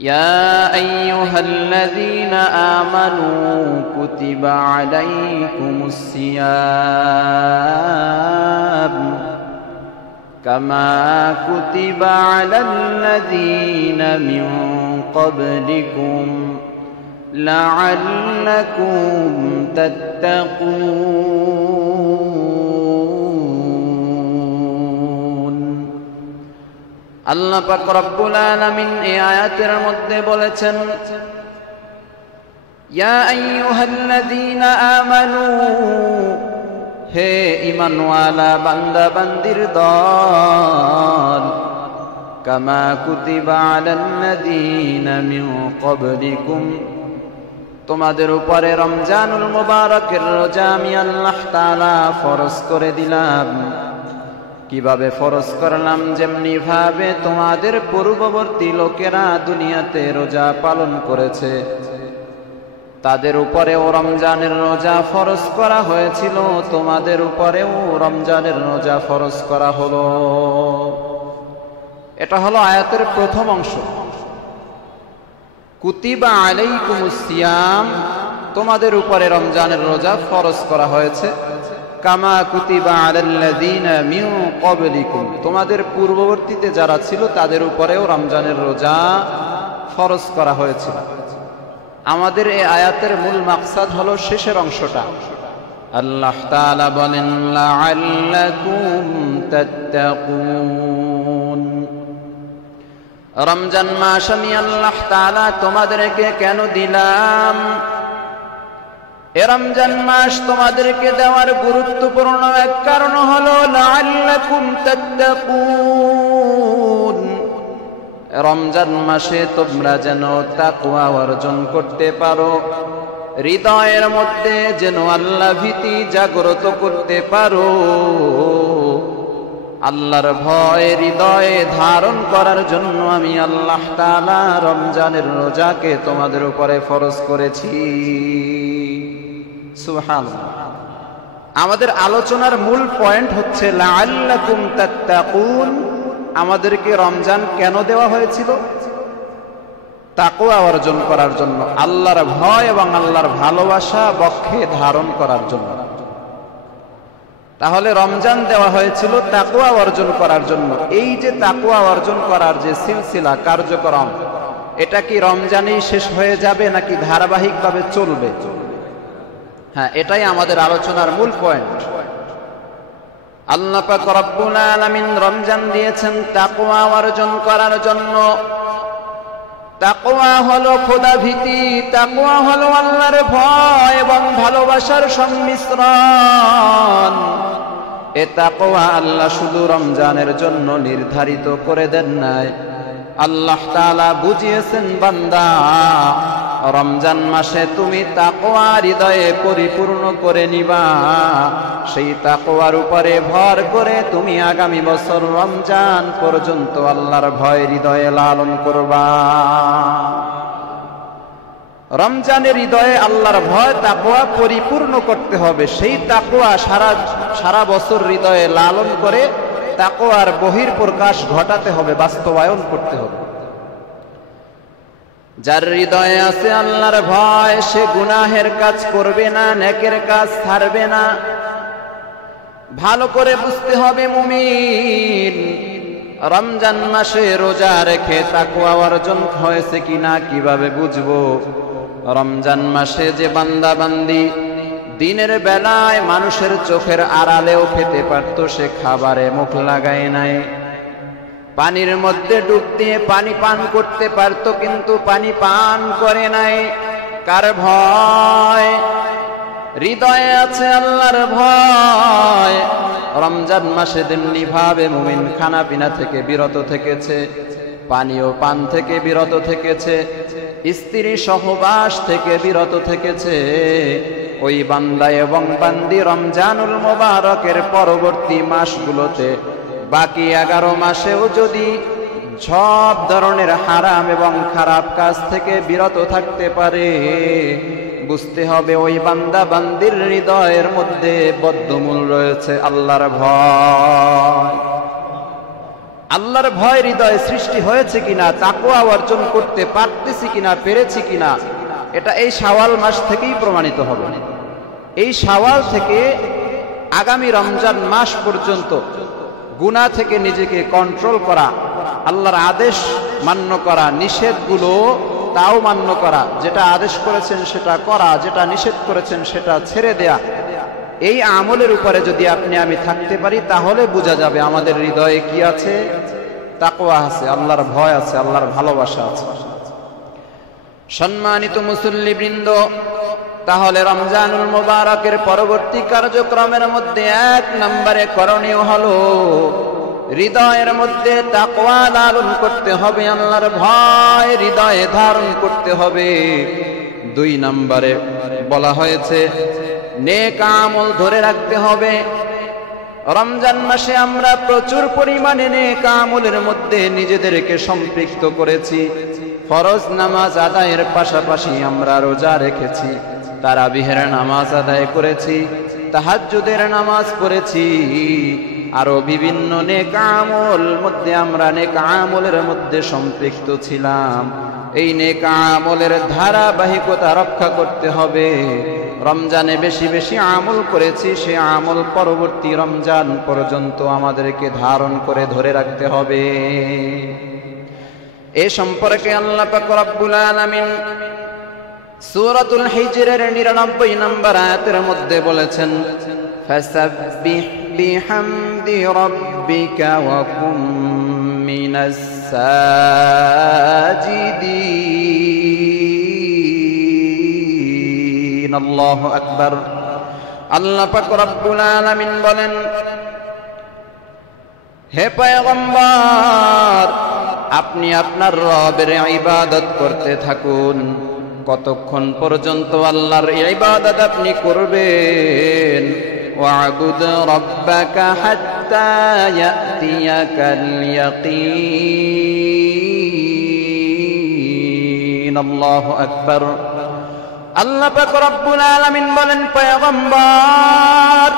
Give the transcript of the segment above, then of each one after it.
يا أيها الذين آمنوا كتب عليكم الصيام كما كتب على الذين من قبلكم لعلكم تتقون আল্লাহ পাক রব্বুল আলামিন এই আয়াতের মধ্যে বলেছেন ইয়া আইয়ুহাল্লাযীনা আমানু হে ঈমানওয়ালা বান্দা বান্দির দল কামা কুতিবা আলাল্লাযীনা মিন ক্বাবলিকুম তোমাদের উপরে রমজানুল মুবারকের রোজা আমি আল্লাহ তাআলা ফরজ করে দিলাম। কিভাবে ফরজ করলাম? যেমনি ভাবে তোমাদের পূর্ববর্তী লোকেরা দুনিয়াতে রোজা পালন করেছে তাদের উপরেও রমজানের রোজা ফরজ করা হয়েছিল, তোমাদের উপরেও রমজানের রোজা ফরজ করা হলো। এটা হলো আয়াতের প্রথম অংশ। কুতিবা আলাইকুমুস সিয়াম, তোমাদের উপরে রমজানের রোজা ফরজ করা হয়েছে। কামা কুতিবা আলাল্লাযীনা মিন ক্বাবলিকুম, তোমাদের পূর্ববর্তীতে যারা ছিল তাদের উপরেও রমজানের রোজা ফরজ করা হয়েছিল। আমাদের এই আয়াতের মূল মাকসাদ হলো শেষের অংশটা। আল্লাহ তাআলা বলেন লাআল্লাকুম তাত্তাকুন, রমজান মাস আমি আল্লাহ তাআলা তোমাদেরকে কেন দিলাম? এ রমজান মাস তোমাদেরকে দেওয়ার গুরুত্বপূর্ণ এক কারণ হলো লাআল্লাকুম তাত্তাকুন, রমজান মাসে তোমরা যেন তাকওয়া অর্জন করতে পারো, হৃদয়ের মধ্যে যেন আল্লাহ ভীতি জাগ্রত করতে পারো। আল্লাহর ভয় হৃদয়ে ধারণ করার জন্য আমি আল্লাহ তাআলা রমজানের রোজাকে তোমাদের উপরে ফরজ করেছি। সুবহানাল্লাহ। আমাদের আলোচনার মূল পয়েন্ট হচ্ছে লাআল্লাকুম তাত্তাকুন, আমাদেরকে রমজান কেন দেওয়া হয়েছিল? তাকওয়া অর্জন করার জন্য, আল্লাহর ভয় এবং আল্লাহর ভালোবাসা বক্ষে ধারণ করার জন্য। তাহলে রমজান দেওয়া হয়েছিল তাকওয়া অর্জন করার জন্য। এই যে তাকওয়া অর্জন করার যে সিলসিলা কার্যক্রম, এটা কি রমজানেই শেষ হয়ে যাবে নাকি ধারাবাহিকভাবে চলবে? হ্যাঁ, এটাই আমাদের আলোচনার মূল পয়েন্ট। আল্লাহ পাক রব্বুল আলামিন রমজান দিয়েছেন তাকওয়া অর্জন করার জন্য। তাকওয়া হলো খোদা ভীতি, তাকওয়া হলো আল্লাহর ভয় এবং ভালোবাসার সংমিশ্রণ। এ তাকওয়া আল্লাহ শুধু রমজানের জন্য নির্ধারিত করে দেন নাই, আল্লাহ তাআলা বুঝিয়েছেন বান্দা রমজান মাসে তুমি তাকওয়া হৃদয়ে পরিপূর্ণ করে নিবা, সেই তাকওয়ার উপরে ভর করে তুমি আগামী বছর রমজান পর্যন্ত আল্লাহর ভয় হৃদয়ে লালন করবা। রমজানের হৃদয়ে আল্লাহর ভয় তাকওয়া পরিপূর্ণ করতে হবে। সেই তাকওয়া সারা বছর হৃদয়ে লালন করে তাকওয়ার বহির্প্রকাশ ঘটাতে হবে, বাস্তবায়ন করতে হবে। যার হৃদয়ে আছে আল্লাহর ভয়, সে গুনাহের কাজ করবে না, নেকের কাজ ছাড়বে না। ভালো করে বুঝতে হবে মুমিন, রমজান মাসে রোজা রেখে তাকওয়া অর্জন হয়েছে কিনা কিভাবে বুঝবো? রমজান মাসে যে বান্দা বান্দি দিনের বেলায় মানুষের চোখের আড়ালেও খেতে পারত, সে খাবারে মুখ লাগায় নাই। পানির মধ্যে ডুব দিয়ে পানি পান করতে পারত, কিন্তু পানি পান করে নাই। কার ভয়? হৃদয়ে আছে আল্লাহর ভয়। রমজান মাসে তেমনি ভাবে মুমিন খানা পিনা থেকে বিরত থেকেছে, পানীয় পান থেকে বিরত থেকেছে, স্ত্রী সহবাস থেকে বিরত থেকেছে। ওই বান্দা এবং বান্দি রমজানুল মুবারকের পরবর্তী মাসগুলোতে বাকি 11 মাসেও যদি সব ধরনের হারাম এবং খারাপ কাজ থেকে বিরত থাকতে পারে, বুঝতে হবে ওই বান্দা বান্দির হৃদয়ের মধ্যে বদ্ধমূল রয়েছে আল্লাহর ভয়। আল্লাহর ভয় হৃদয়ে সৃষ্টি হয়েছে কিনা, তাকওয়া অর্জন করতে পারতেছি কিনা, পেরেছি কিনা, এটা এই শাওয়াল মাস থেকেই প্রমাণিত হবে। এই শাওয়াল থেকে আগামী রমজান মাস পর্যন্ত গুনাহ থেকে নিজেকে কন্ট্রোল করা, আল্লাহর আদেশ মান্য করা, নিষেধগুলো তাও মান্য করা, যেটা আদেশ করেছেন সেটা করা, যেটা নিষেধ করেছেন সেটা ছেড়ে দেয়া, এই আমলের উপরে যদি আপনি আমি থাকতে পারি তাহলে বোঝা যাবে আমাদের হৃদয়ে কি আছে, তাকওয়া আছে, আল্লাহর ভয় আছে, আল্লাহর ভালোবাসা আছে। সম্মানিত মুসল্লিবৃন্দ, তাহলে রমজানুল মুবারকের পরবর্তী কার্যক্রমের মধ্যে 1 নম্বরে করণীয় হলো হৃদয়ের মধ্যে তাকওয়া লালন করতে হবে, আল্লাহর ভয় হৃদয়ে ধারণ করতে হবে। 2 নম্বরে বলা হয়েছে নেক আমল ধরে রাখতে হবে। রমজান মাসে আমরা প্রচুর পরিমাণে নেক আমলের মধ্যে নিজেদেরকে সম্পৃক্ত করেছি। ফরজ নামাজ আদায়ের পাশাপাশি আমরা রোজা রেখেছি, তারাবিহের নামাজ আদায় করেছি, তাহাজ্জুদের নামাজ পড়েছি, আরো বিভিন্ন নেক আমল মধ্যে আমরা নেক আমলের মধ্যে সম্পৃক্ত ছিলাম। এই নেক আমলের ধারাবাহিকতা রক্ষা করতে হবে। রমজানে বেশি বেশি আমল করেছি, সে আমল পরবর্তী রমজান পর্যন্ত আমাদেরকে ধারণ করে ধরে রাখতে হবে। এ সম্পর্কে আল্লাহ পাক রব্বুল আলামিন সূরাতুল হিজরের 99 নম্বর আয়াতের মধ্যে বলেছেন, ফাসাব্বিহ বিহামদি রাব্বিকা ওয়া কুম মিনাস সাজিদিন। আল্লাহু আকবার। আল্লাহ পাক রব্বুল আলামিন বলেন, হে পয়গম্বর, আপনি আপনার রবের ইবাদত করতে থাকুন। কতক্ষণ পর্যন্ত আল্লাহর ইবাদত আপনি করবেন? ওয়া'বুদ রাব্বাকা হাত্তা ইয়াতিয়াকাল ইয়াকিন। আল্লাহু আকবার। আল্লাহ পাক রব্বুল আলামিন বলেন, পয়গম্বর,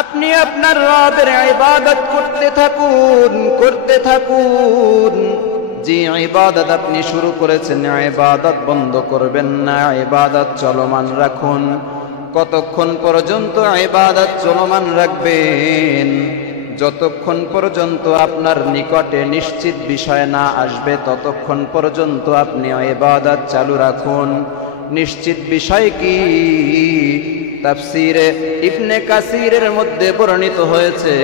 আপনি আপনার রবের ইবাদত করতে থাকুন, করতে থাকুন। যে ইবাদত আপনি শুরু করেছেন, ইবাদত বন্ধ করবেন না, ইবাদত চলমান রাখুন। কতক্ষণ পর্যন্ত ইবাদত চলমান রাখবেন? যতক্ষণ পর্যন্ত আপনার নিকটে নিশ্চিত বিষয় না আসবে ততক্ষণ পর্যন্ত আপনি ইবাদত চালু রাখুন। নিশ্চিত বিষয় কি? তাফসীরে ইবনে কাসিরের মধ্যে বর্ণিত হয়েছে,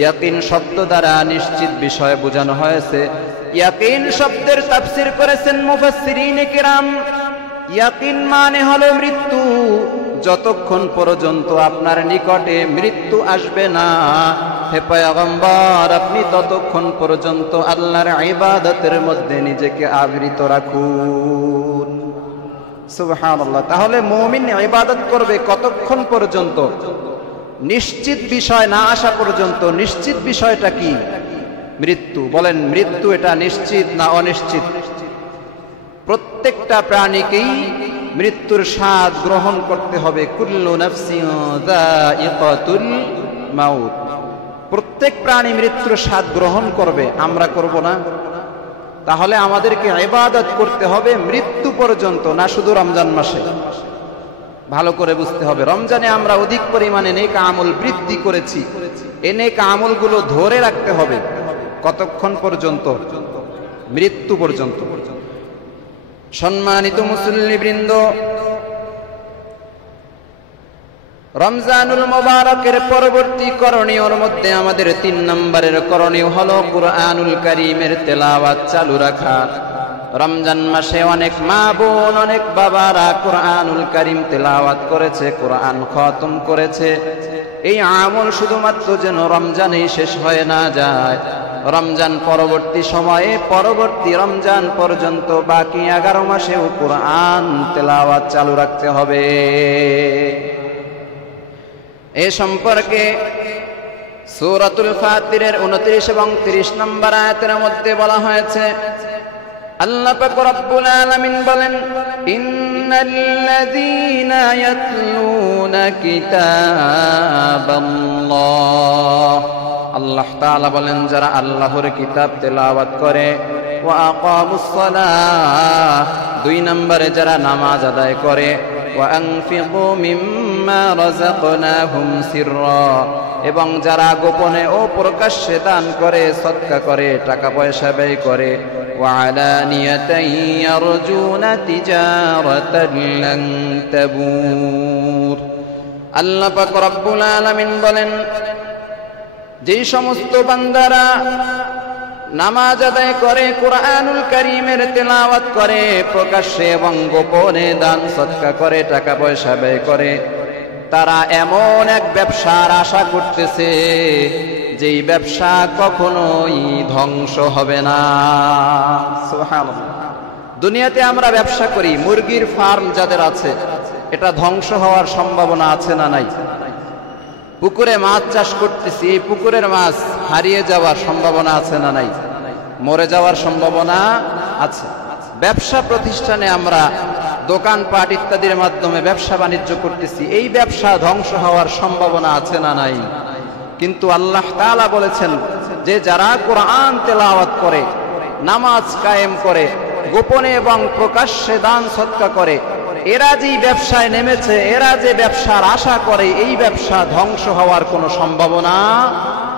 ইয়াকিন শব্দ দ্বারা নিশ্চিত বিষয় বোঝানো হয়েছে। ইয়াকিন শব্দের তাফসীর করেছেন মুফাসসিরিনে কিরাম। ইয়াকিন মানে হলো মৃত্যু। যতক্ষণ পর্যন্ত আপনার নিকটে মৃত্যু আসবে না, হে পয়গম্বর, আপনি ততক্ষণ পর্যন্ত আল্লাহর ইবাদতের মধ্যে নিজেকে আবৃত রাখুন। সুবহানাল্লাহ। তাহলে মুমিন ইবাদত করবে কতক্ষণ পর্যন্ত? নিশ্চিত বিষয় না আসা পর্যন্ত। নিশ্চিত বিষয়টা কি? মৃত্যু। বলেন, মৃত্যু এটা নিশ্চিত না অনিশ্চিত? প্রত্যেকটা প্রাণীকেই মৃত্যুর স্বাদ গ্রহণ করতে হবে। কুল্লু নাফসিন যায়িকাতুল মাউত। প্রত্যেক প্রাণী মৃত্যুর স্বাদ গ্রহণ করবে, আমরা করব না? তাহলে আমাদেরকে ইবাদত করতে হবে মৃত্যু পর্যন্ত, না শুধু রমজান মাসে। ভালো করে বুঝতে হবে, রমজানে আমরা অধিক পরিমাণে নেক আমল বৃদ্ধি করেছি, এ নেক আমলগুলো ধরে রাখতে হবে। কতক্ষণ পর্যন্ত? মৃত্যু পর্যন্ত। সম্মানিত মুসল্লিবৃন্দ, রমজানুল মুবারকের পরবর্তী করণীয়র মধ্যে আমাদের 3 নম্বরের করণীয় হলো কুরআনুল কারীমের তেলাওয়াত চালু রাখা। রমজান মাসে অনেক মা বোন, অনেক বাবারা কুরআনুল কারীম তেলাওয়াত করেছে, কুরআন খতম করেছে। এই আমল শুধুমাত্র যেন রমজানেই শেষ হয়ে না যায়, রমজান পরবর্তী সময়ে, পরবর্তী রমজান পর্যন্ত বাকি 11 মাসেও কুরআন তেলাওয়াত চালু রাখতে হবে। এ সম্পর্কে সূরাতুল ফাতিরের 29 এবং 30 নম্বর আয়াতের মধ্যে বলা হয়েছে, আল্লাহ পাক রব্বুল আলামিন বলেন, ইন্নাল্লাযীনা ইয়াতলুনা কিতাবাল্লাহ আল্লাহ তাআলা বলেন যারা আল্লাহর কিতাব তেলাওয়াত করে ওয়া আকামুস সালাহ, 2 নম্বরে যারা নামাজ আদায় করে, ওয়া আনফিকু মিম্মা রাযাকনাহুম সিররা, এবং যারা গোপনে ও প্রকাশ্যে দান করে, সদকা করে, টাকা পয়সা ব্যয় করে, ওয়া আলানিয়াতান ইয়ারজুনা তিজারাতান লান তাবুর। আল্লাহ পাক রব্বুল আলামিন বলেন যেই সমস্ত বান্দারা নামাজ আদায় করে, কুরআনুল কারীমের তেলাওয়াত করে, প্রকাশ্যে এবং গোপনে দান সদকা করে, টাকা পয়সা ব্যয় করে, তারা এমন এক ব্যবসার আশা করতেছে যেই ব্যবসা কখনোই ধ্বংস হবে না। সুবহানাল্লাহ। দুনিয়াতে আমরা ব্যবসা করি, মুরগির ফার্ম যাদের আছে, এটা ধ্বংস হওয়ার সম্ভাবনা আছে না নাই? পুকুরে মাছ চাষ করতেছি, এই পুকুরের মাছ হারিয়ে যাওয়ার সম্ভাবনা আছে না নাই? মরে যাওয়ার সম্ভাবনা আছে। ব্যবসা প্রতিষ্ঠানে আমরা দোকানপাট ইত্যাদির মাধ্যমে ব্যবসা বাণিজ্য করতেছি, এই ব্যবসা ধ্বংস হওয়ার সম্ভাবনা আছে না নাই? কিন্তু আল্লাহ তাআলা বলেছেন যে যারা কোরআন তেলাওয়াত করে, নামাজ কায়েম করে, গোপনে এবং প্রকাশ্যে দান সদকা করে, এরা যেই ব্যবসায় নেমেছে, এরা যে ব্যবসার আশা করে, এই ব্যবসা ধ্বংস হওয়ার কোনো সম্ভাবনা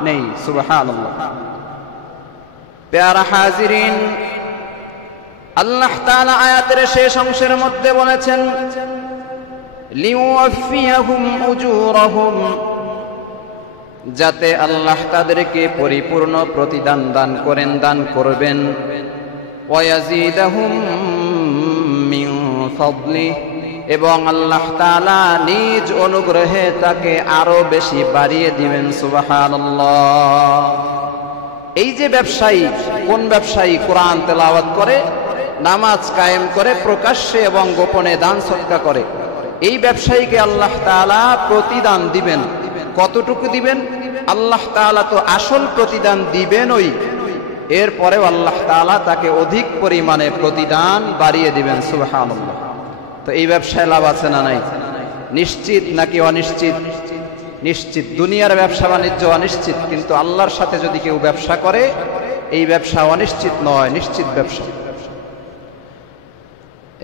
নেই। সুবহানাল্লাহ। প্যারা হাজিরিন, আল্লাহ তাআলা আয়াতের শেষ অংশের মধ্যে বলেছেন লিউওয়াফিয়াহুম উজুরাহুম, যাতে আল্লাহ তাদেরকে পরিপূর্ণ প্রতিদান দান করেন, দান করবেন, ওয়ায়াজিদাহুম মিন ফাদলি, এবং আল্লাহ তাআলা নিজ অনুগ্রহে তাকে আরো বেশি বাড়িয়ে দিবেন। সুবহানাল্লাহ। এই যে ব্যবসায়ী, কোন ব্যবসায়ী কোরআন তেলাওয়াত করে, নামাজ কায়েম করে, প্রকাশ্যে এবং গোপনে দান সদকা করে, এই ব্যবসায়ীকে আল্লাহ তাআলা প্রতিদান দিবেন। কতটুকু দিবেন? আল্লাহ তাআলা তো আসল প্রতিদান দিবেনই, এরপরেও আল্লাহ তাআলা তাকে অধিক পরিমাণে প্রতিদান বাড়িয়ে দিবেন। সুবহানাল্লাহ। তো এই ব্যবসায় লাভ আছে না নাই? নিশ্চিত নাকি অনিশ্চিত? নিশ্চিত। দুনিয়ার ব্যবসা বাণিজ্য অনিশ্চিত, কিন্তু আল্লাহর সাথে যদি কেউ ব্যবসা করে, এই ব্যবসা অনিশ্চিত নয়, নিশ্চিত ব্যবসা।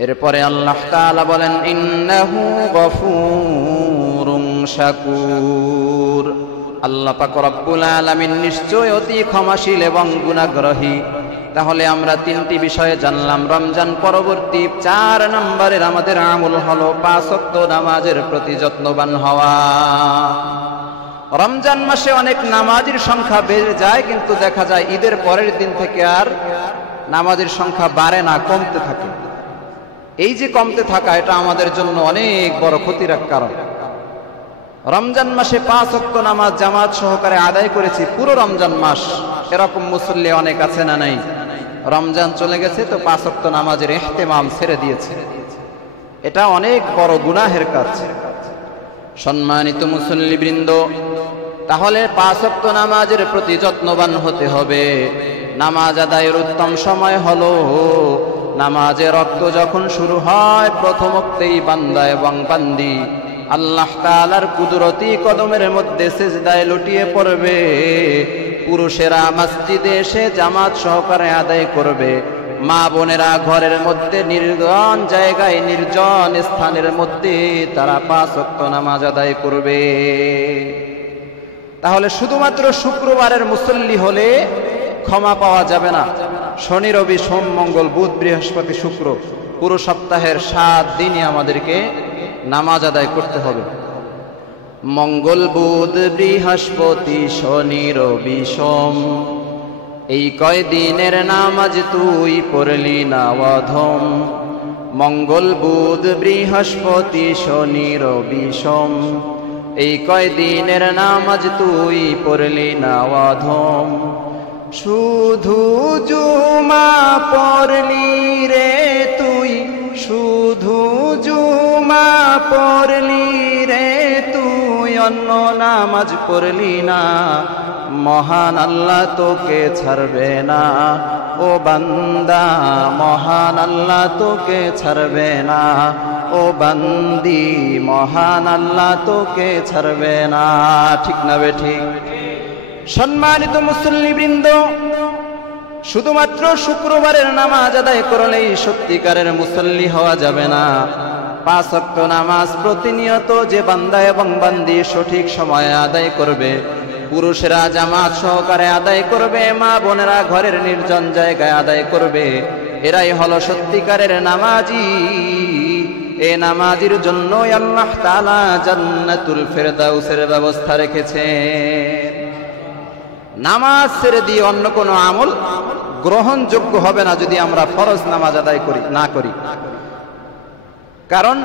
এরপরে আল্লাহ তাআলা বলেন ইন্নাহু গফুরুন শাকুর, আল্লাহ পাক রব্বুল আলামিন নিশ্চয় অতি ক্ষমাশীল এবং গুনাহগ্রহী। তাহলে আমরা 3টি বিষয়ে জানলাম। রমজান পরবর্তী 4 নম্বরের আমাদের আমল হলো 5 ওয়াক্ত নামাজের প্রতি যত্নবান হওয়া। রমজান মাসে অনেক নামাজের সংখ্যা বেড়ে যায়, কিন্তু দেখা যায় ঈদের পরের দিন থেকে আর নামাজের সংখ্যা বাড়ে না, কমতে থাকে। এই যে কমতে থাকা, এটা আমাদের জন্য অনেক বড় ক্ষতির কারণ। রমজান মাসে 5 ওয়াক্ত নামাজ জামাত সহকারে আদায় করেছি পুরো রমজান মাস, এরকম মুসল্লি অনেক আছে না নাই? রমজান চলে গেছে তো 5 ওয়াক্ত নামাজের ইহতিমাম ছেড়ে দিয়েছে, এটা অনেক বড় গুনাহের কাজ। সম্মানিত মুসল্লিবৃন্দ, তাহলে 5 ওয়াক্ত নামাজের প্রতি যত্নবান হতে হবে। নামাজ আদায়ের উত্তম সময় হলো নামাজের রক্ত যখন শুরু হয়, প্রথম ওয়াক্তেই বান্দা এবং বান্দি আল্লাহ তাআলার কুদরতি কদমের মধ্যে সিজদায় লুটিয়ে পড়বে। পুরুষেরা মসজিদে এসে জামাত সহকারে আদায় করবে, মা বোনেরা ঘরের মধ্যে নির্জন জায়গায়, নির্জন স্থানের মধ্যে তারা 5 ওয়াক্ত নামাজ আদায় করবে। তাহলে শুধুমাত্র শুক্রবারের মুসল্লি হলে ক্ষমা পাওয়া যাবে না। শনি, রবি, সোম, মঙ্গল, বুধ, বৃহস্পতি, শুক্র, পুরো সপ্তাহের 7 দিনই আমাদেরকে নামাজ আদায় করতে হবে। মঙ্গল, বুধ, বৃহস্পতি, শনি, রবি, সোম, এই কয়দিনের নামাজ তুই পড়লি না অধম। মঙ্গল, বুধ, বৃহস্পতি, শনি, রবি, সোম, এই কয়দিনের নামাজ তুই পড়লি না অধম। শুধু জুমা পড়লি রে তুই, শুধু জুমা পড়লি রে তুই, অন্য নামাজ পড়লি না, মহান আল্লাহ তোকে ছাড়বে না ও বান্দা, মহান আল্লাহ তোকে ছাড়বে না ও বান্দি, মহান আল্লাহ তোকে ছাড়বে না। ঠিক না বে ঠিক? সম্মানিত মুসল্লিবৃন্দ, শুধুমাত্র শুক্রবারের নামাজ আদায় করলেই সত্যিকারের মুসল্লি হওয়া যাবে না। 5 ওয়াক্ত নামাজ প্রতিনিয়ত যে বান্দা এবং বান্দি সঠিক সময়ে আদায় করবে, পুরুষেরা জামাত সহকারে আদায় করবে, মা বোনেরা ঘরের নির্জন জায়গায় আদায় করবে, এরাই হলো সত্যিকারের নামাজি। এই নামাজির জন্য আল্লাহ তাআলা জান্নাতুল ফেরদাউসের ব্যবস্থা রেখেছেন। নামাজ ছেড়ে দিয়ে অন্য কোনো আমল গ্রহণযোগ্য হবে না যদি আমরা ফরজ নামাজ আদায় না করি। কারণ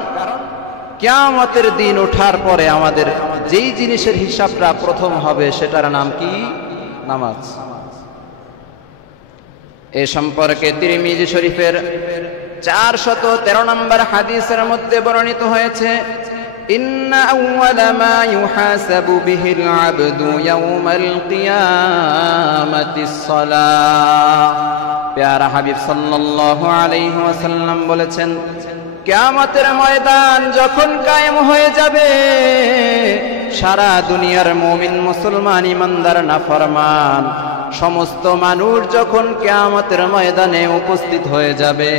কিয়ামতের দিন ওঠার পরে আমাদের যেই জিনিসের হিসাবটা প্রথম হবে সেটার নাম কি? নামাজ। এ সম্পর্কে তিরমিজি শরীফের 413 নম্বর হাদিসের মধ্যে বর্ণিত হয়েছে, ইন্না আউওয়ালা মা ইউহাসাবু বিহিল আবদু ইয়াউমাল কিয়ামাতিস সালাহ। প্যারা হাবিব সাল্লাল্লাহু আলাইহি ওয়াসাল্লাম বলেছেন, কিয়ামতের ময়দান যখন কায়েম হয়ে যাবে, সারা দুনিয়ার মুমিন মুসলমান ইমানদার নাফরমান সমস্ত মানুষ যখন কিয়ামতের ময়দানে উপস্থিত হয়ে যাবে,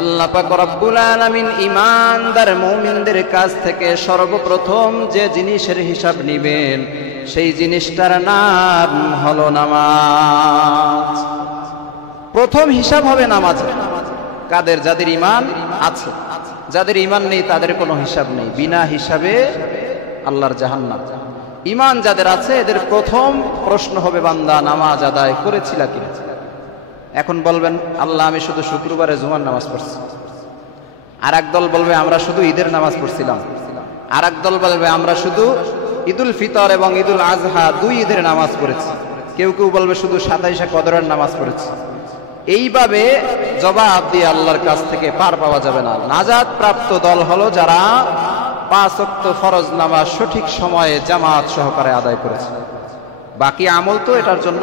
আল্লাহ পাক রব্বুল আলামিন ইমানদার মুমিনদের কাছ থেকে সর্বপ্রথম যে জিনিসের হিসাব নিবেন সেই জিনিসটার নাম হলো নামাজ। প্রথম হিসাব হবে নামাজ। কাদের? যাদের ঈমান আছে। যাদের ঈমান নেই তাদের কোনো হিসাব নেই, বিনা হিসাবে আল্লাহর জাহান্নাম। ঈমান যাদের আছে এদের প্রথম প্রশ্ন হবে, বান্দা নামাজ আদায় করেছিলা কিনা? এখন বলবেন, আল্লাহ আমি শুধু শুক্রবারে জুমার নামাজ পড়ছি। আর একদল বলবে আমরা শুধু ঈদের নামাজ পড়ছিলাম। আর একদল বলবে আমরা শুধু ঈদুল ফিতর এবং ঈদুল আজহা 2 ঈদের নামাজ পড়েছি। কেউ কেউ বলবে শুধু 27শে কদরের নামাজ পড়েছি। এইভাবে জবাব দিয়ে আল্লাহর কাছ থেকে পার পাওয়া যাবে না। নাজাত প্রাপ্ত দল হলো যারা 5 ওয়াক্ত ফরজ নামাজ সঠিক সময়ে জামাত সহকারে আদায় করেছে। বাকি আমল তো এটার জন্য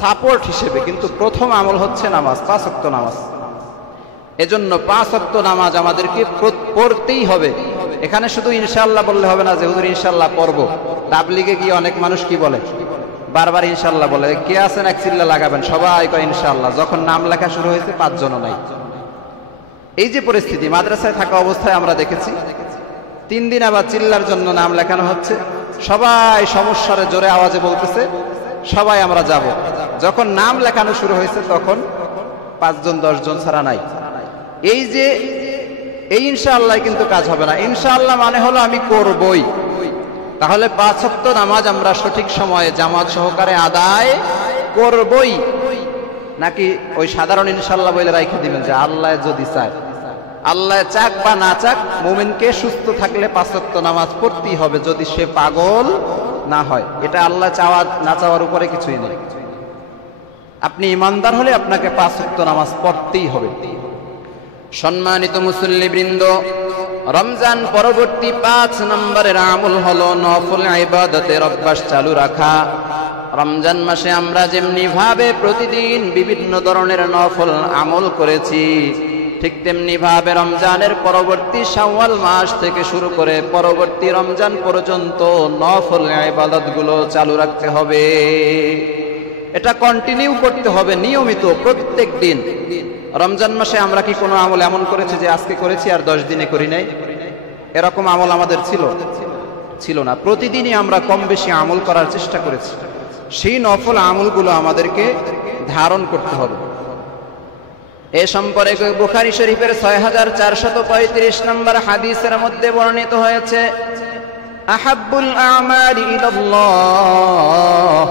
সাপোর্ট হিসেবে, কিন্তু প্রথম আমল হচ্ছে নামাজ, 5 ওয়াক্ত নামাজ। এজন্য 5 ওয়াক্ত নামাজ আমাদেরকে পড়তেই হবে। এখানে শুধু ইনশাআল্লাহ বললে হবে না যে হুজুর ইনশাআল্লাহ পড়বো। তাবলিগে গিয়ে অনেক মানুষ কি বলে? বারবার ইনশাআল্লাহ বলে। কে আছেন এক চিল্লা লাগাবেন? সবাই কয় ইনশাআল্লাহ। যখন নাম লেখা শুরু হয়েছে 5 জনও নাই। এই যে পরিস্থিতি মাদ্রাসায় থাকা অবস্থায় আমরা দেখেছি, 3 দিন আবার চিল্লার জন্য নাম লেখানো হচ্ছে, সবাই সমস্যারে জোরে আওয়াজে বলতেছে সবাই আমরা যাব। যখন নাম লেখানো শুরু হয়েছে তখন 5 জন 10 জন ছাড়া নাই। এই যে এই ইনশাআল্লাহ কিন্তু কাজ হবে না। ইনশাআল্লাহ মানে হলো আমি করবই। তাহলে 5 ওয়াক্ত নামাজ আমরা সঠিক সময়ে জামাত সহকারে আদায় করবই, নাকি ওই সাধারণ ইনশাআল্লাহ বলে রাইখে দিবেন যে আল্লাহ যদি চায়? আল্লাহ চাক বা না চাক, মুমিনকে সুস্থ থাকলে 5 ওয়াক্ত নামাজ পড়তেই হবে, যদি সে পাগল না হয়। এটা আল্লাহ চাওয়া না চাওয়ার উপরে কিছুই নেই। আপনি ইমানদার হলে আপনাকে 5 ওয়াক্ত নামাজ পড়তেই হবে। সম্মানিত মুসল্লিবৃন্দ, রমজান পরবর্তী 5 নম্বরের আমল হলো নফল ইবাদতের অভ্যাস চালু রাখা। রমজান মাসে আমরা যেমনি ভাবে প্রতিদিন বিভিন্ন ধরনের নফল আমল করেছি, ঠিক তেমনি ভাবে রমজানের পরবর্তী শাওয়াল মাস থেকে শুরু করে পরবর্তী রমজান পর্যন্ত নফল ইবাদতগুলো চালু রাখতে হবে। এটা কন্টিনিউ করতে হবে নিয়মিত প্রত্যেক দিন। রমজান মাসে আমরা কি কোনো আমল এমন করেছি যে আজকে করেছি আর 10 দিনে করি নাই? এরকম আমল আমাদের ছিল না। প্রতিদিনই আমরা কম বেশি আমল করার চেষ্টা করেছি। সেই নফল আমলগুলো আমাদেরকে ধারণ করতে হবে। এ সম্পর্কে বুখারী শরীফের 6435 নম্বর হাদিসের মধ্যে বর্ণিত হয়েছে, আহাব্বুল আমালি ইলাল্লাহ,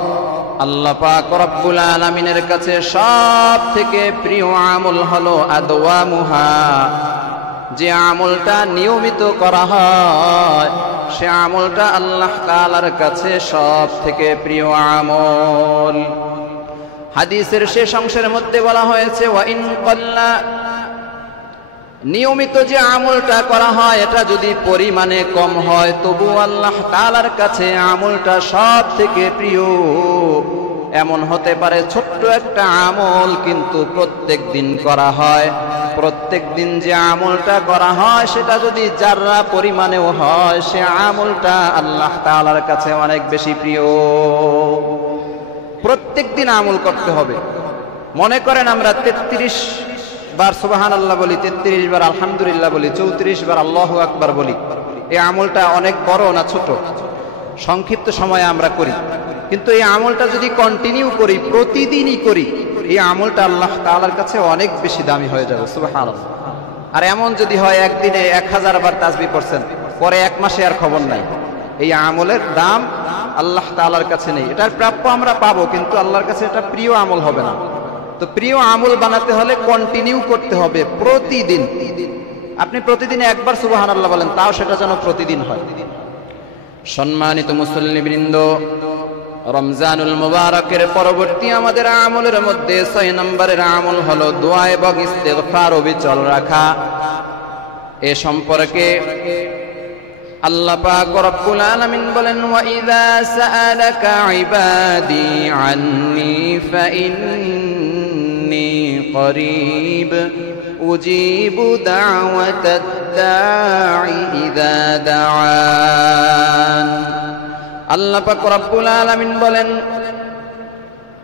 আল্লাহ পাক রব্বুল আলামিনের কাছে সব থেকে প্রিয় আমল হলো আদওয়ামুহা, যে আমলটা নিয়মিত করা হয় সে আমলটা আল্লাহ তাআলার কাছে সব থেকে প্রিয় আমল। হাদিসের শেষ অংশের মধ্যে বলা হয়েছে, ওয়া ইন ক্বাল্লা, নিয়মিত যে আমলটা করা হয় এটা যদি পরিমাণে কম হয় তবু আল্লাহ তাআলার কাছে আমলটা সব থেকে প্রিয়। এমন হতে পারে ছোট্ট একটা আমল কিন্তু প্রত্যেক দিন করা হয়, প্রত্যেক দিন যে আমলটা করা হয় সেটা যদি যাররা পরিমাণেও হয় সে আমলটা আল্লাহ তাআলার কাছে অনেক বেশি প্রিয়। প্রত্যেক দিন আমল করতে হবে। মনে করেন আমরা 33 বার সুবহানাল্লাহ বলি, 33 বার আলহামদুলিল্লাহ বলি, 34 বার আল্লাহু আকবার বলি, এই আমলটা অনেক বড় না ছোট? সংক্ষিপ্ত সময়ে আমরা করি, কিন্তু এই আমলটা যদি কন্টিনিউ করি, প্রতিদিনই করি, এই আমলটা আল্লাহ তাআলার কাছে অনেক বেশি দামি হয়ে যাবে। সুবহানাল্লাহ। আর এমন যদি হয় একদিনে 1000 বার তাসবিহ পড়ছেন, পরে 1 মাসে আর খবর নাই, এই আমলের দাম আল্লাহ তাআলার কাছে নেই। এটার প্রাপ্য আমরা পাবো, কিন্তু আল্লাহর কাছে এটা প্রিয় আমল হবে না। তো প্রিয় আমল বানাতে হলে কন্টিনিউ করতে হবে প্রতিদিন। আপনি প্রতিদিন একবার সুবহানাল্লাহ বলেন, তাও সেটা যেন প্রতিদিন হয়। সম্মানিত মুসল্লিবৃন্দ, রমজানুল মুবারকের পরবর্তী আমাদের আমলের মধ্যে 6 নম্বরের আমল হলো দোয়া এবং ইস্তেগফার অবিচল রাখা। এ সম্পর্কে আল্লাহ পাক রব্বুল আলামিন বলেন, ওয়া ইযা সাআলাকা ইবাদি আন্নী ফাইন্নী করিব উজিবু দাওয়াতাদ দাঈ ইযা দাআন। আল্লাহ পাক রব্বুল আলামিন বলেন,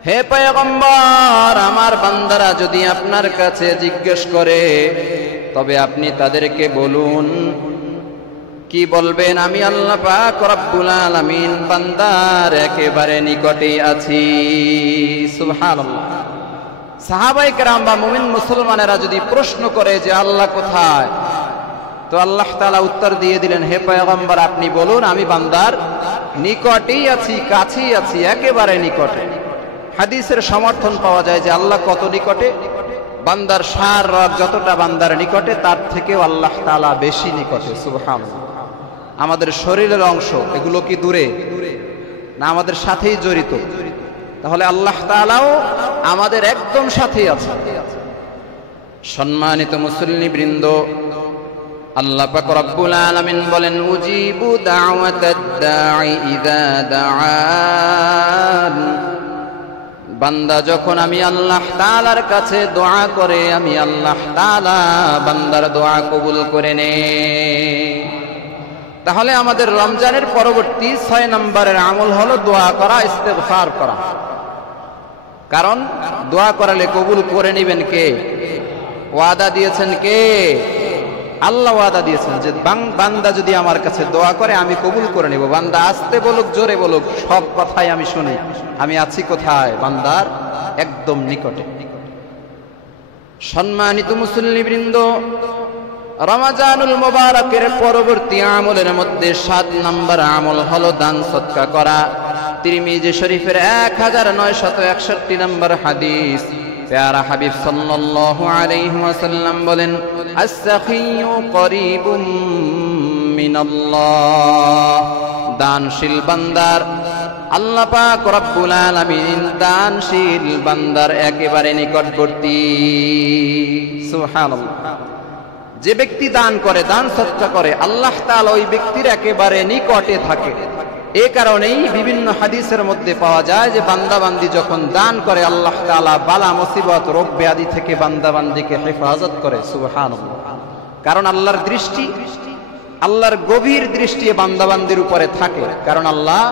হে পয়গম্বর, আমার বান্দারা যদি আপনার কাছে জিজ্ঞেস করে, তবে আপনি তাদেরকে বলুন, কি বলবেন? আমি আল্লাহ পাক রব্বুল আলামিন বান্দার একেবারে নিকটে আছি। সুবহানাল্লাহ। সাহাবায়ে কেরাম বা মুমিন মুসলমানেরা যদি প্রশ্ন করে যে আল্লাহ কোথায়, তো আল্লাহ তাআলা উত্তর দিয়ে দিলেন, হে পয়গম্বর, আপনি বলুন, আমি বান্দার নিকটেই আছি, কাছেই আছি, একেবারে নিকটে। হাদিসের সমর্থন পাওয়া যায় যে আল্লাহ কত নিকটে? বান্দার সার রাত যতটা বান্দার নিকটে, তার থেকেও আল্লাহ তাআলা বেশি নিকটে। সুবহানাল্লাহ। আমাদের শরীরের অংশ এগুলো কি দূরে না আমাদের সাথেই জড়িত? তাহলে আল্লাহ তাআলাও আমাদের একদম সাথেই আছে। সম্মানিত মুসল্লিবৃন্দ, আল্লাহ পাক রব্বুল আলামিন বলেন, উজিবু দাওয়াতাদ দাঈ ইযা দাআন। বান্দা যখন আমি আল্লাহ তাআলার কাছে দোয়া করে, আমি আল্লাহ তাআলা বান্দার দোয়া কবুল করে নেই। তাহলে আমাদের রমজানের পরবর্তী 6 নম্বরের আমল হলো দোয়া করা, ইস্তেগফার করা। কারণ দোয়া করালে কবুল করে নেবেন কে? ওয়াদা দিয়েছেন কে? আল্লাহ ওয়াদা দিয়েছেন যে বান্দা যদি আমার কাছে দোয়া করে আমি কবুল করে নেব। বান্দা আস্তে বলুক, জোরে বলুক, সব কথাই আমি শুনি। আমি আছি কোথায়? বান্দার একদম নিকটে। সম্মানিত মুসল্লিবৃন্দ, রমজানুল মুবারকের পরবর্তী আমলের মধ্যে 7 নম্বর আমল হলো দান সদকা করা। তিরমিজি শরীফের 1961 নম্বর হাদিস, প্যারা হাবিব সাল্লাল্লাহু আলাইহি ওয়াসাল্লাম বলেন, আস-সাখিয়্যু করিবুম মিনাল্লাহ। দানশীল বান্দার আল্লাহ পাক রব্বুল আলামিন দানশীল বান্দার একেবারে নিকটবর্তী। সুবহানাল্লাহ। যে ব্যক্তি দান করে, দান সদকা করে, আল্লাহ তাআলা ওই ব্যক্তির একেবারে নিকটে থাকে। এই কারণেই বিভিন্ন হাদিসের মধ্যে পাওয়া যায় যে বান্দাবান্দি যখন দান করে, আল্লাহ তাআলা বালা মুসিবত, রোগ ব্যাধি থেকে বান্দাবান্দিকে হেফাজত করে। সুবহানাল্লাহ। কারণ আল্লাহর দৃষ্টি, আল্লাহর গভীর দৃষ্টি বান্দাবান্দির উপরে থাকে, কারণ আল্লাহ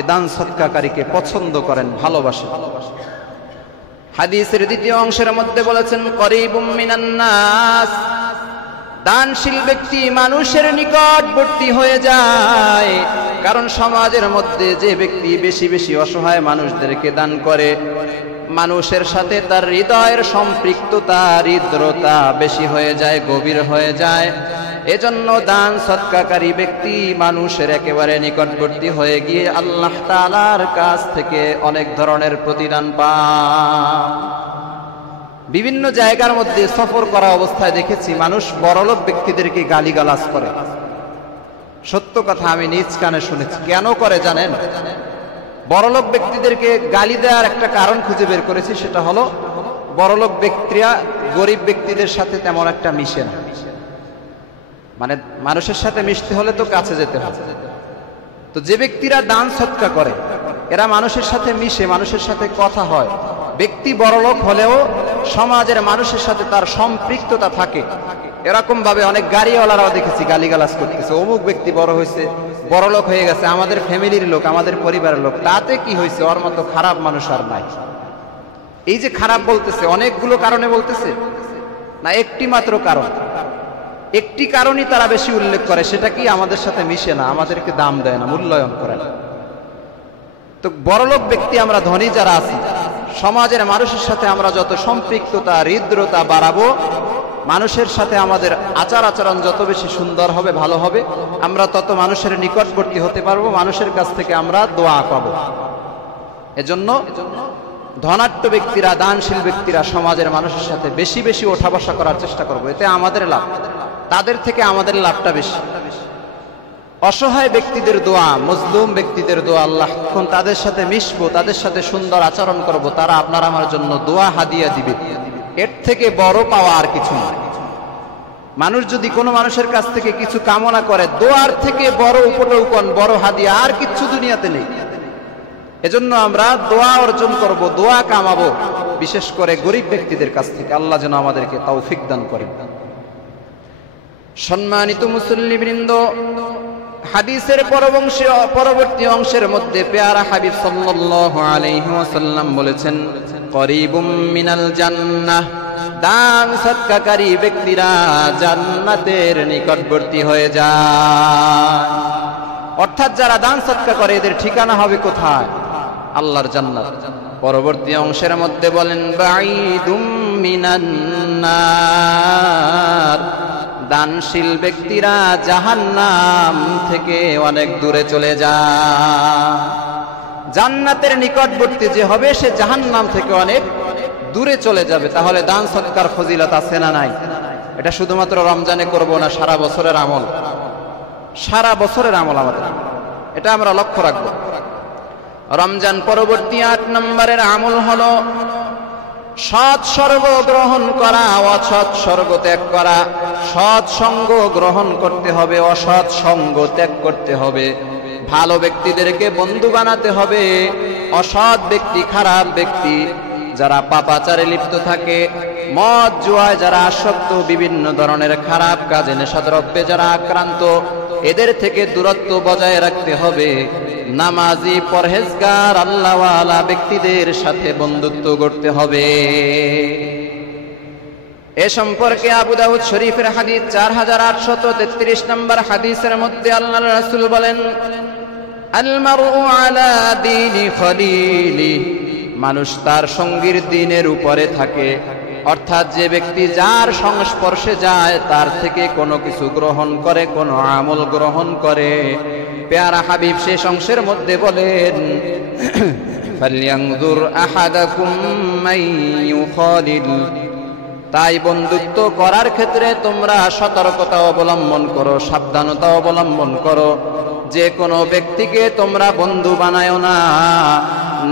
এ দান সদকাকারীকে পছন্দ করেন, ভালোবাসেন। হাদিসের দ্বিতীয় অংশের মধ্যে বলেছেন, করিবুম মিনান নাস। দানশীল ব্যক্তি মানুষের নিকটবর্তী হয়ে যায়। কারণ সমাজের মধ্যে যে ব্যক্তি বেশি বেশি অসহায় মানুষদেরকে দান করে, মানুষের সাথে তার হৃদয়ের সম্পৃক্ততা, হৃদ্রতা বেশি হয়ে যায়, গভীর হয়ে যায়। এজন্য দান সদকাকারী ব্যক্তি মানুষের একেবারে নিকটবর্তী হয়ে গিয়ে আল্লাহ তাআলার কাছ থেকে অনেক ধরনের প্রতিদান পায়। বিভিন্ন জায়গার মধ্যে সফর করা অবস্থায় দেখেছি মানুষ বড়লোক ব্যক্তিদেরকে গালিগালাজ করে। সত্য কথা, আমি নিজ কানে শুনেছি। কেন করে জানেন? বড়লোক ব্যক্তিদেরকে গালি দেওয়ার একটা কারণ খুঁজে বের করেছি, সেটা হলো বড়লোক ব্যক্তিরা গরিব ব্যক্তিদের সাথে তেমন একটা মিশে না। মানে মানুষের সাথে মিশতে হলে তো কাছে যেতে হবে। তো যে ব্যক্তিরা দান সদকা করে, এরা মানুষের সাথে মিশে, মানুষের সাথে কথা হয়। ব্যক্তি বড়লোক হলেও সমাজের মানুষের সাথে তার সম্পৃক্ততা থাকে। এরকম ভাবে অনেক গাড়িওয়ালারাও দেখেছি গালিগালাজ করতেছে, অমুক ব্যক্তি বড় হয়েছে, বড় লোক হয়ে গেছে, আমাদের ফ্যামিলির লোক, আমাদের পরিবারের লোক, তাতে কি হয়েছে, ওর মতো খারাপ মানুষ আর নাই। এই যে খারাপ বলতেছে অনেকগুলো কারণে বলতেছে না, একটি মাত্র কারণ, একটি কারণই তারা বেশি উল্লেখ করে, সেটা কি আমাদের সাথে মিশে না, আমাদেরকে দাম দেয় না, মূল্যায়ন করে না। তো বড়লোক ব্যক্তি আমরা ধনী যারা আছি, সমাজের মানুষের সাথে আমরা যত সম্পৃক্ততা হৃদ্রতা বাড়াবো, মানুষের সাথে আমাদের আচার আচরণ যত বেশি সুন্দর হবে, ভালো হবে, আমরা তত মানুষের নিকটবর্তী হতে পারবো, মানুষের কাছ থেকে আমরা দোয়া পাবো। এজন্য ধনাঢ্য ব্যক্তিরা, দানশীল ব্যক্তিরা সমাজের মানুষের সাথে বেশি বেশি ওঠা বসা করার চেষ্টা করবো, এতে আমাদের লাভ, তাদের থেকে আমাদের লাভটা বেশি। অসহায় ব্যক্তিদের দোয়া, মজলুম ব্যক্তিদের দোয়া, আল্লাহ যখন তাদের সাথে মিশবো, তাদের সাথে সুন্দর আচরণ করব, তারা আপনার আমার জন্য দোয়া হাদিয়া দিবে, এর থেকে বড় পাওয়া আর কিছু না। মানুষ যদি কোনো মানুষের কাছ থেকে কিছু কামনা করে, দোয়ার থেকে বড় উপটৌকন, বড় হাদিয়া আর কিচ্ছু দুনিয়াতে নেই। এজন্য আমরা দোয়া অর্জন করব, দোয়া কামাবো, বিশেষ করে গরিব ব্যক্তিদের কাছ থেকে। আল্লাহ যেন আমাদেরকে তৌফিক দান করেন। সম্মানিত মুসল্লিবৃন্দ, হাদিসের পরবর্তী অংশের মধ্যে পেয়ারা হাবিব সাল্লাল্লাহু আলাইহি ওয়াসাল্লাম বলেছেন, করিবুম মিনাল জান্নাহ, দান সদকাকারী ব্যক্তিরা জান্নাতের নিকটবর্তী হয়ে যায়। অর্থাৎ যারা দান সদকা করে এদের ঠিকানা হবে কোথায়? আল্লাহর জান্নাত। পরবর্তী অংশের মধ্যে বলেন, বাঈদুম মিনান নার, দানশীল ব্যক্তিরা জাহান্নাম থেকে অনেক দূরে চলে যায়। জান্নাতের নিকটবর্তী যে হবে সে জাহান্নাম থেকে অনেক দূরে চলে যাবে। তাহলে দান সদকার ফজিলত আছে না নাই? এটা শুধুমাত্র রমজানে করব না, সারা বছরের আমল, সারা বছরের আমল আমাদের, এটা আমরা লক্ষ্য রাখবো। রমজান পরবর্তী 8 নম্বরের আমল হলো সৎ সর্গ গ্রহণ করা, অসৎ সর্গ ত্যাগ করা। সৎ সঙ্গ গ্রহণ করতে হবে, অসৎ সঙ্গ ত্যাগ করতে হবে। ভালো ব্যক্তিদেরকে বন্ধু বানাতে হবে। অসৎ ব্যক্তি, খারাপ ব্যক্তি, যারা পাপাচারে লিপ্ত থাকে, মদ জুয়ায় যারা আসক্ত, বিভিন্ন ধরনের খারাপ কাজে, নেশাদ্রব্যে যারা আক্রান্ত, এদের থেকে দূরত্ব বজায় রাখতে হবে। নামাজি, পরহেজগার, আল্লাহওয়ালা ব্যক্তিদের সাথে বন্ধুত্ব করতে হবে। এ সম্পর্কে আবু দাউদ শরীফের হাদিস 4833 নম্বর হাদিসের মধ্যে আল্লাহর রাসূল বলেন, আল মারউ আলা দীনি খলিলি, মানুষ তার সঙ্গীর দ্বীনের উপরে থাকে। অর্থাৎ যে ব্যক্তি যার সংস্পর্শে যায় তার থেকে কোনো কিছু গ্রহণ করে, কোনো আমল গ্রহণ করে। পেয়ারা হাবিব শেষ অংশের মধ্যে বলেন, ফালইয়ানজুর আহাদাকুম মান ইউখালিল, তাই বন্ধুত্ব করার ক্ষেত্রে তোমরা সতর্কতা অবলম্বন করো, সাবধানতা অবলম্বন করো। যে কোনো ব্যক্তিকে তোমরা বন্ধু বানায়ো না।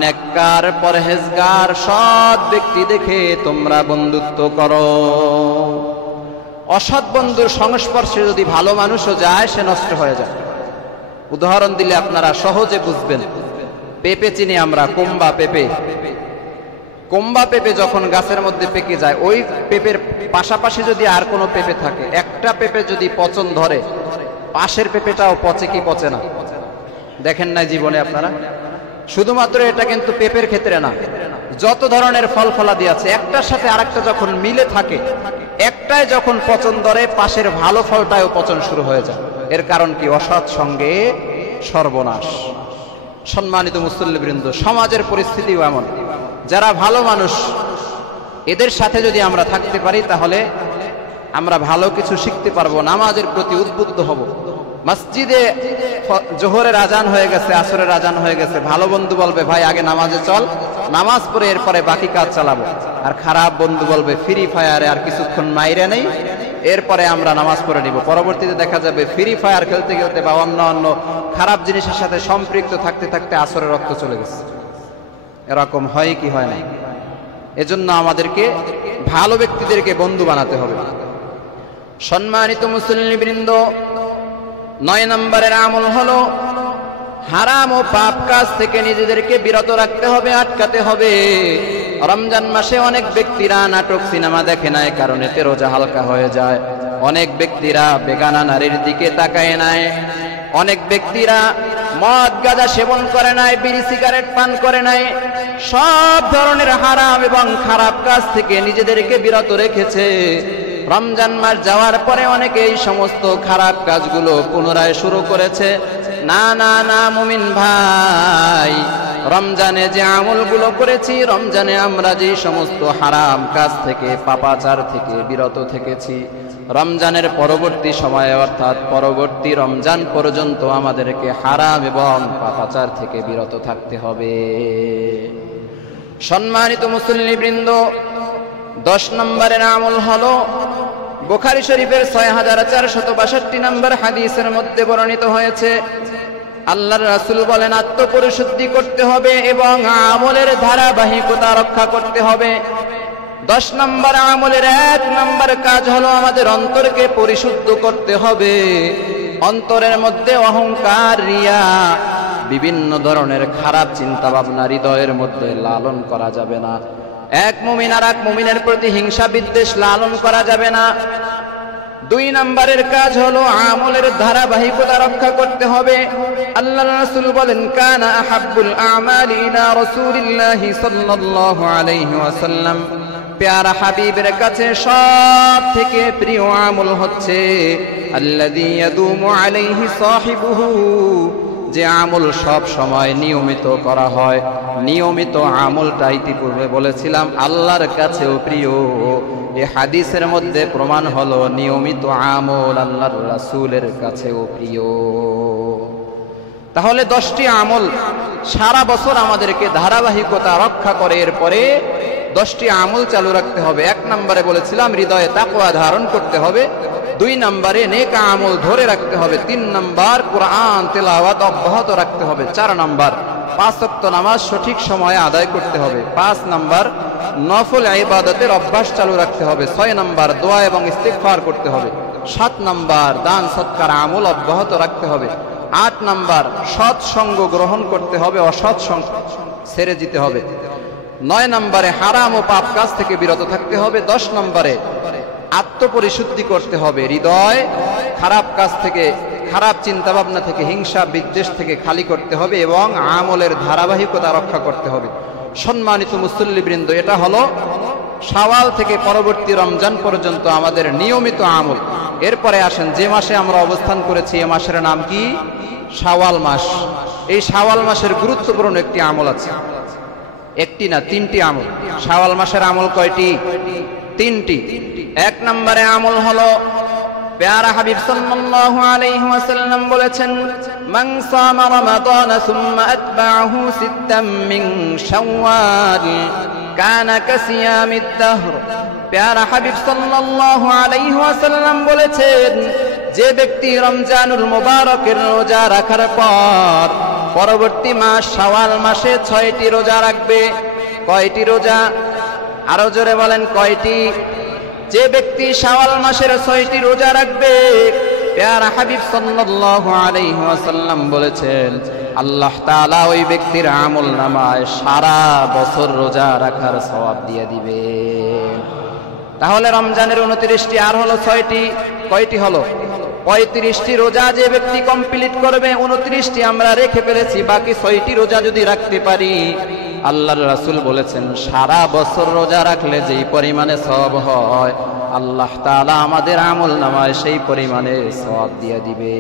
নেককার, পরহেজগার, সৎ ব্যক্তি দেখে তোমরা বন্ধুত্ব করো। অসৎ বন্ধুর সংস্পর্শে যদি ভালো মানুষও যায়, সে নষ্ট হয়ে যায়। উদাহরণ দিলে আপনারা সহজে বুঝবেন। পেঁপে চিনি আমরা, কোম্বা পেঁপে। কোম্বা পেঁপে যখন গাছের মধ্যে পেকে যায়, ওই পেঁপের পাশাপাশি যদি আর কোনো পেঁপে থাকে, একটা পেঁপে যদি পচন ধরে, পাশের পেঁপেটাও পচে কি পচে না? দেখেন না জীবনে আপনারা? শুধুমাত্র এটা কিন্তু পেঁপের ক্ষেত্রে না, যত ধরনের ফল ফলাদি আছে, একটার সাথে আরেকটা যখন মিলে থাকে, একটাই যখন পচন ধরে, পাশের ভালো ফলটাও পচন শুরু হয়ে যায়। এর কারণ কি? অসৎ সঙ্গে সর্বনাশ। সম্মানিত মুসল্লিবৃন্দ, সমাজের পরিস্থিতিও এমন। যারা ভালো মানুষ, এদের সাথে যদি আমরা থাকতে পারি, তাহলে আমরা ভালো কিছু শিখতে পারবো, নামাজের প্রতি উদ্বুদ্ধ হব। মসজিদে জোহরের আজান হয়ে গেছে, আসরের আজান হয়ে গেছে, ভালো বন্ধু বলবে, ভাই আগে নামাজে চল, নামাজ পড়ে এরপরে বাকি কাজ চালাবো। আর খারাপ বন্ধু বলবে, ফ্রি ফায়ারে আর কিছুক্ষণ মাইরে নেই, এরপরে আমরা নামাজ পড়ে নিব। পরবর্তীতে দেখা যাবে ফ্রি ফায়ার খেলতে খেলতে বা অন্য খারাপ জিনিসের সাথে সম্পৃক্ত থাকতে থাকতে আসরের রক্ত চলে গেছে। এরকম হয় কি হয় না? এজন্য আমাদেরকে ভালো ব্যক্তিদেরকে বন্ধু বানাতে হবে। সম্মানিত মুসল্লিবৃন্দ, 9 নম্বরের আমল হলো হারাম ও পাপ কাজ থেকে নিজেদেরকে বিরত রাখতে হবে, আটকাতে হবে। রমজান মাসে অনেক ব্যক্তিরা নাটক সিনেমা দেখে না, এই কারণে রোজা হালকা হয়ে যায়। অনেক ব্যক্তিরা বেগানা নারীর দিকে তাকায় নাই, অনেক ব্যক্তিরা মদ গাঁজা সেবন করে নাই, বিড়ি সিগারেট পান করে নাই। সব ধরনের হারাম এবং খারাপ কাজ থেকে নিজেদেরকে বিরত রেখেছে। রমজান মাস যাওয়ার পরে অনেকে এই সমস্ত খারাপ কাজগুলো পুনরায় শুরু করেছে। না না না মুমিন ভাই, রমজানে যে আমলগুলো করেছি, রমজানে আমরা যে সমস্ত হারাম কাজ থেকে, পাপাচার থেকে বিরত থেকেছি, রমজানের পরবর্তী সময়ে অর্থাৎ পরবর্তী রমজান পর্যন্ত আমাদেরকে হারাম এবং পাপাচার থেকে বিরত থাকতে হবে। সম্মানিত মুসল্লিবৃন্দ, 10 নম্বরের আমল হলো বুখারী শরীফের 6462 নম্বর হাদিসের মধ্যে বর্ণিত হয়েছে, আল্লাহর রাসূল বলেন, আত্মপরিশুদ্ধি করতে হবে এবং আমলের ধারাবাহিকতা রক্ষা করতে হবে। 10 নম্বর আমলের 1 নম্বর কাজ হলো আমাদের অন্তরকে পরিশুদ্ধ করতে হবে। অন্তরের মধ্যে অহংকার, রিয়া, বিভিন্ন ধরনের খারাপ চিন্তা ভাবনা হৃদয়ের মধ্যে লালন করা যাবে না। এক মুমিন আর এক মুমিনের প্রতি হিংসা বিদ্বেষ লালন করা যাবে না। 2 নম্বরের কাজ হলো আমলের ধারাবাহিকতা রক্ষা করতে হবে। আল্লাহর রাসূল বলেন, কানা আহাব্বুল আমালি ইলা রাসূলিল্লাহি সাল্লাল্লাহু আলাইহি ওয়াসাল্লাম, প্যারা হাবিবের কাছে সব থেকে প্রিয় আমল হচ্ছে আল্লাযী ইয়াদুমু আলাইহি সাহিবুহু, যে আমল সব সময় নিয়মিত করা হয়। নিয়মিত আমলটা ইতিপূর্বে বলেছিলাম আল্লাহর কাছেও প্রিয়। এই হাদিসের মধ্যে প্রমাণ হলো নিয়মিত আমল আল্লাহর রাসূলের কাছেও প্রিয়। তাহলে 10টি আমল সারা বছর আমাদেরকে ধারাবাহিকতা রক্ষা করে। এরপরে 10টি আমল চালু রাখতে হবে। 1 নম্বরে বলেছিলাম হৃদয়ে তাকওয়া ধারণ করতে হবে। 2 নম্বরে নেক আমল ধরে রাখতে হবে। 3 নম্বর কোরআন তেলাওয়াত অব্যাহত রাখতে হবে। 4 নম্বর 5 ওয়াক্ত নামাজ সঠিক সময়ে আদায় করতে হবে। 5 নম্বর নফল ইবাদতের অভ্যাস চালু রাখতে হবে। 6 নম্বর দোয়া এবং ইস্তিগফার করতে হবে। 7 নম্বর দান সৎকার আমল অব্যাহত রাখতে হবে। 8 নম্বর সৎ সঙ্গ গ্রহণ করতে হবে, অসৎ সঙ্গ ছেড়ে দিতে হবে। 9 নম্বরে হারাম ও পাপ কাজ থেকে বিরত থাকতে হবে। 10 নম্বরে আত্মপরিশুদ্ধি করতে হবে, হৃদয় খারাপ কাজ থেকে, খারাপ চিন্তা ভাবনা থেকে, হিংসা বিদ্বেষ থেকে খালি করতে হবে এবং আমলের ধারাবাহিকতা রক্ষা করতে হবে। সম্মানিত মুসল্লিবৃন্দ, এটা হলো শাওয়াল থেকে পরবর্তী রমজান পর্যন্ত আমাদের নিয়মিত আমল। এরপরে আসেন যে মাসে আমরা অবস্থান করেছি, এ মাসের নাম কি? শাওয়াল মাস। এই শাওয়াল মাসের গুরুত্বপূর্ণ একটি আমল আছে, একটি না 3টি আমল। শাওয়াল মাসের আমল কয়টি? 3টি। 1 নম্বরে আমল হলো প্যারা হাবিব সাল্লাল্লাহু আলাইহি ওয়াসাল্লাম বলেছেন, মান সামা রমাদান সুম্মা আতবা'হু সিত্তাম মিন শাওয়াল কানা কাসিয়ামিদ দাহর। প্যারা হাবিব সাল্লাল্লাহু আলাইহি ওয়াসাল্লাম বলেছেন, যে ব্যক্তি রমজানুল মুবারকের রোজা রাখার পর পরবর্তী মাস শাওয়াল মাসে 6টি রোজা রাখবে। কয়টি রোজা? আরো জোরে বলেন, কয়টি? যে ব্যক্তি শাওয়াল মাসের 6টি রোজা রাখবে, প্যারা হাবিব সাল্লাল্লাহু আলাইহি ওয়াসাল্লাম বলেছেন, আল্লাহ তাআলা ওই ব্যক্তির আমলনামায় সারা বছর রোজা রাখার সওয়াব দিয়ে দিবে। তাহলে রমজানের 29টি আর হলো 6টি। কয়টি হলো? 35টি রোজা যে ব্যক্তি কমপ্লিট করবে, 29টি আমরা রেখে ফেলেছি, বাকি 6টি রোজা যদি রাখতে পারি, আল্লাহর রাসূল বলেছেন সারা বছর রোজা রাখলে যেই পরিমাণে সওয়াব হয়, আল্লাহ তাআলা আমাদের আমলনামায় সেই পরিমাণে সওয়াব দিয়ে দিবে।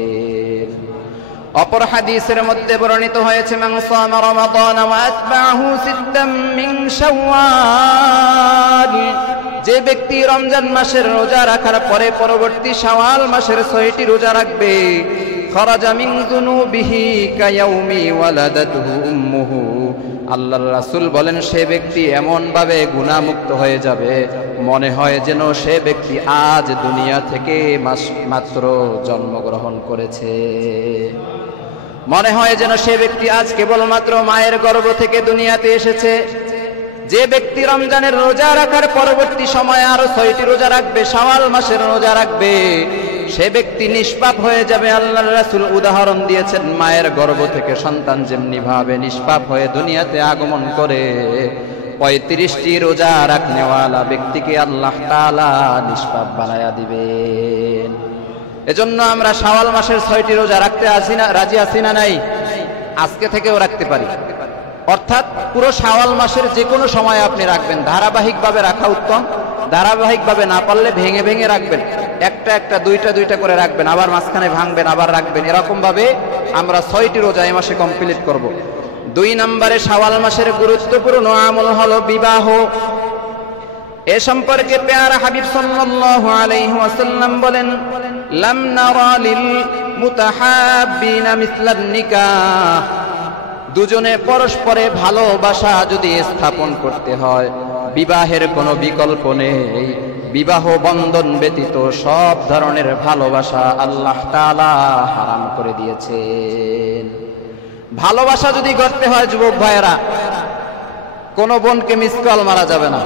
অপর হাদিসের মধ্যে বর্ণিত হয়েছে, মান সামা রমাদান ওয়া আতবা'হু সিত্তাম মিন শাওয়াল, যে ব্যক্তি রমজান মাসের রোজা রাখার পরে পরবর্তী শাওয়াল মাসের 6টি রোজা রাখবে, খারাজা মিন যুনুবিহি কায়াউমি ওয়ালাদাতুহু উম্মুহু, আল্লাহর রাসূল বলেন সে ব্যক্তি এমন ভাবে গুনাহমুক্ত হয়ে যাবে, মনে হয় যেন সে ব্যক্তি আজ দুনিয়া থেকে মাত্র জন্মগ্রহণ করেছে। মনে হয় যেন সে ব্যক্তি আজ কেবলমাত্র মায়ের গর্ভ থেকে দুনিয়াতে এসেছে। যে ব্যক্তি রমজানের রোজা রাখার পরবর্তী সময়ে আরো 6টি রোজা রাখবে, শাওয়াল মাসের রোজা রাখবে, সে ব্যক্তি নিষ্পাপ হয়ে যাবে। আল্লাহর রাসূল উদাহরণ দিয়েছেন, মায়ের গর্ভ থেকে সন্তান যেমনি ভাবে নিষ্পাপ হয়ে দুনিয়াতে আগমন করে, 35টি রোজা রাখনেওয়ালা ব্যক্তিকে আল্লাহ তাআলা নিষ্পাপ বানায়া দিবেন। এজন্য আমরা শাওয়াল মাসের 6টি রোজা রাখতে রাজি আছি না নাই? আজকে থেকেও রাখতে পারি। অর্থাৎ পুরো শাওয়াল মাসের যে কোনো সময় আপনি রাখবেন। ধারাবাহিকভাবে রাখা উত্তম। ধারাবাহিকভাবে না পারলে ভেঙে ভেঙে রাখবেন। একটা দুইটা করে রাখবেন, আবার মাঝখানে ভাঙবেন, আবার রাখবেন। এরকম ভাবে আমরা 6টি রোজা এই মাসে কমপ্লিট করব। 2 নম্বরে শাওয়াল মাসের গুরুত্বপূর্ণ আমল হলো বিবাহ। এ সম্পর্কে প্যারা হাবিব সাল্লাল্লাহু আলাইহি ওয়াসাল্লাম বলেন, লাম নারা লিল মুতাহাব্বিনা মিসলান নিকাহ। দুজনে পরস্পরে ভালোবাসা যদি স্থাপন করতে হয়, বিবাহের কোনো বিকল্প নেই। বিবাহ বন্ধন ব্যতীত সব ধরনের ভালোবাসা আল্লাহ তাআলা হারাম করে দিয়েছেন। ভালোবাসা যদি করতে হয় যুবক ভাইয়েরা, কোনো বোনকে মিস কল মারা যাবে না,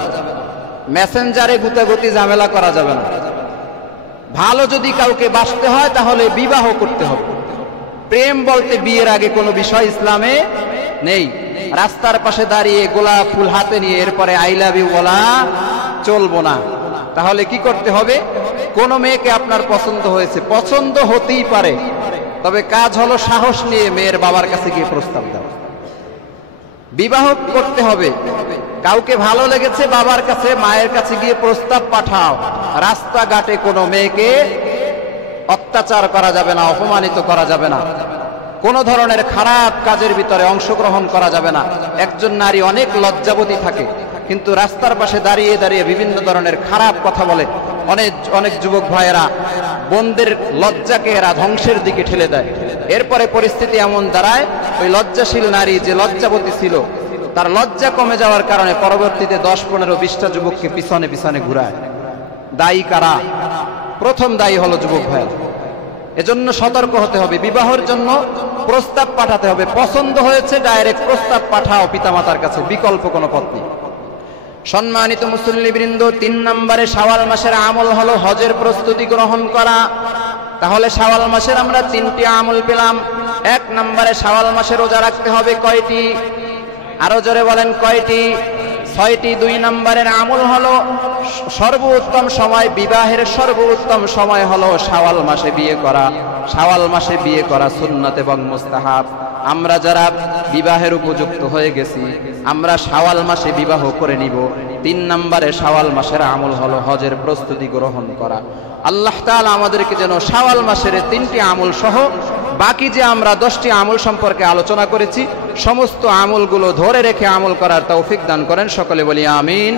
মেসেঞ্জারে গুতাগুতি ঝামেলা করা যাবে না। ভালো যদি কাউকে বাসতে হয় তাহলে বিবাহ করতে হবে। প্রেম বলতে বিয়ের আগে কোনো বিষয় ইসলামে নেই। রাস্তার পাশে দাঁড়িয়ে গোলাপ ফুল হাতে নিয়ে এরপরে আই লাভ ইউ বলা চলবো না। তাহলে কি করতে হবে? কোন মেয়েকে আপনার পছন্দ হয়েছে, পছন্দ হতেই পারে, তবে কাজ হলো সাহস নিয়ে মেয়ের বাবার কাছে গিয়ে প্রস্তাব দেওয়া। বিবাহ করতে হবে। কাউকে ভালো লেগেছে, বাবার কাছে মায়ের কাছে গিয়ে প্রস্তাব পাঠাও। রাস্তাঘাটে কোনো মেয়েকে অত্যাচার করা যাবে না, অপমানিত করা যাবে না, কোন ধরনের খারাপ কাজের ভিতরে অংশগ্রহণ করা যাবে না। একজন নারী অনেক লজ্জাবতী থাকে, কিন্তু রাস্তার পাশে দাঁড়িয়ে দাঁড়িয়ে বিভিন্ন ধরনের খারাপ কথা বলে। অনেক যুবক ভাইয়েরা বোনদের লজ্জাকে এরা ধ্বংসের দিকে ঠেলে দেয়। এরপরে পরিস্থিতি এমন দাঁড়ায়, ওই লজ্জাশীল নারী যে লজ্জাবতী ছিল, তার লজ্জা কমে যাওয়ার কারণে পরবর্তীতে 10, 15, 20টা যুবককে পিছনে পিছনে ঘুরায়। দায়ী কারা? প্রথম দায়ী হলো যুবক ভাই। এজন্য সতর্ক হতে হবে। বিবাহের জন্য প্রস্তাব পাঠাতে হবে। পছন্দ হয়েছে ডাইরেক্ট প্রস্তাব পাঠাও পিতামাতার কাছে, বিকল্প কোনো পথ নেই। সম্মানিত মুসল্লিবৃন্দ, 3 নম্বরে শাওয়াল মাসের আমল হলো হজের প্রস্তুতি গ্রহণ করা। তাহলে শাওয়াল মাসের আমরা 3টি আমল পেলাম। 1 নম্বরে শাওয়াল মাসে রোজা রাখতে হবে কয়টি? আরো জোরে বলেন কয়টি? 6টি। 2 নম্বরের আমল হলো সর্বোত্তম সময়, বিবাহের সর্বোত্তম সময় হলো শাওয়াল মাসে বিয়ে করা। শাওয়াল মাসে বিয়ে করা সুন্নাত এবং মুস্তাহাব। আমরা যারা বিবাহের উপযুক্ত হয়ে গেছি, আমরা শাওয়াল মাসে বিবাহ করে নিব। 3 নম্বরে শাওয়াল মাসের আমল হলো হজের প্রস্তুতি গ্রহণ করা। আল্লাহ তাআলা আমাদেরকে যেন শাওয়াল মাসের 3টি আমল সহ বাকি যে আমরা 10টি আমল সম্পর্কে আলোচনা করেছি, সমস্ত আমলগুলো ধরে রেখে আমল করার তৌফিক দান করেন। সকলে বলি আমিন।